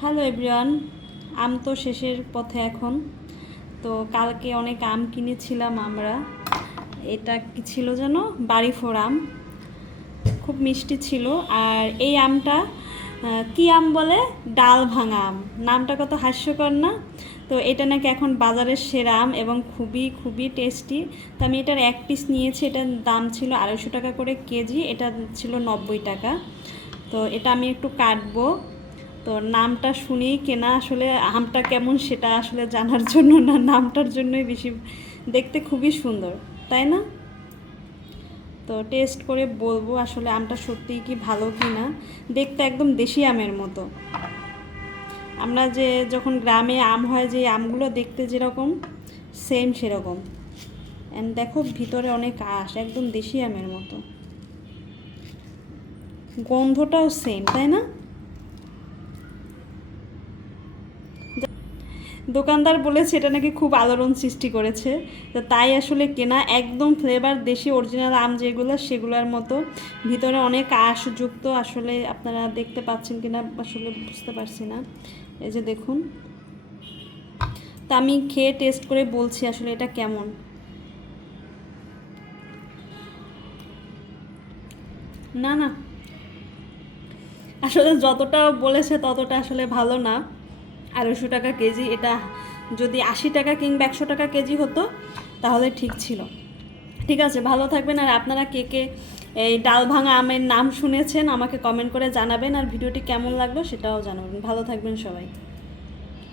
Hello everyone, আম তো শেষের পথে এখন। তো কালকে অনেক আম কিনেছিলাম আমরা। এটা কি ছিল যেন, বাড়ি ফোর আম, খুব মিষ্টি ছিল। আর এই আমটা কি আম বলে, ডাল ভাঙা আম। নামটা কত হাস্যকর না? তো এটা নাকি এখন বাজারের সেরা আম এবং খুবই খুবই টেস্টি। তো আমি এটার এক পিস নিয়েছি, এটার দাম ছিল 250 টাকা করে কেজি, এটা ছিল 90 টাকা। তো এটা আমি একটু কাটবো। তো নামটা শুনেই কেনা, আসলে আমটা কেমন সেটা আসলে জানার জন্য না, নামটার জন্যই বেশি। দেখতে খুবই সুন্দর, তাই না? তো টেস্ট করে বলবো আসলে আমটা সত্যিই কি ভালো কি না। দেখতে একদম দেশি আমের মতো। আমরা যে যখন গ্রামে আম হয়, যে আমগুলো দেখতে যেরকম, সেম সেরকম। অ্যান্ড দেখো ভিতরে অনেক আঁশ, একদম দেশি আমের মতো। গন্ধটাও সেম, তাই না? দোকানদার বলেছে এটা নাকি খুব আলোড়ন সৃষ্টি করেছে। তো তাই আসলে কেনা, একদম ফ্লেভার দেশি অরিজিনাল আম যেগুলো সেগুলোর মতো। ভিতরে অনেক আঁশযুক্ত, আসলে আপনারা দেখতে পাচ্ছেন কিনা আসলে বুঝতে পারছি না। এই যে দেখুন। তা আমি খেয়ে টেস্ট করে বলছি আসলে এটা কেমন। না না, আসলে যতটা বলেছে ততটা আসলে ভালো না। 250 টাকা কেজি, এটা যদি 80 টাকা কিংবা 100 টাকা কেজি হতো তাহলে ঠিক ছিল। ঠিক আছে, ভালো থাকবেন। আর আপনারা কে কে এই ডাল ভাঙা আমের নাম শুনেছেন আমাকে কমেন্ট করে জানাবেন, আর ভিডিওটি কেমন লাগলো সেটাও জানাবেন। ভালো থাকবেন সবাই।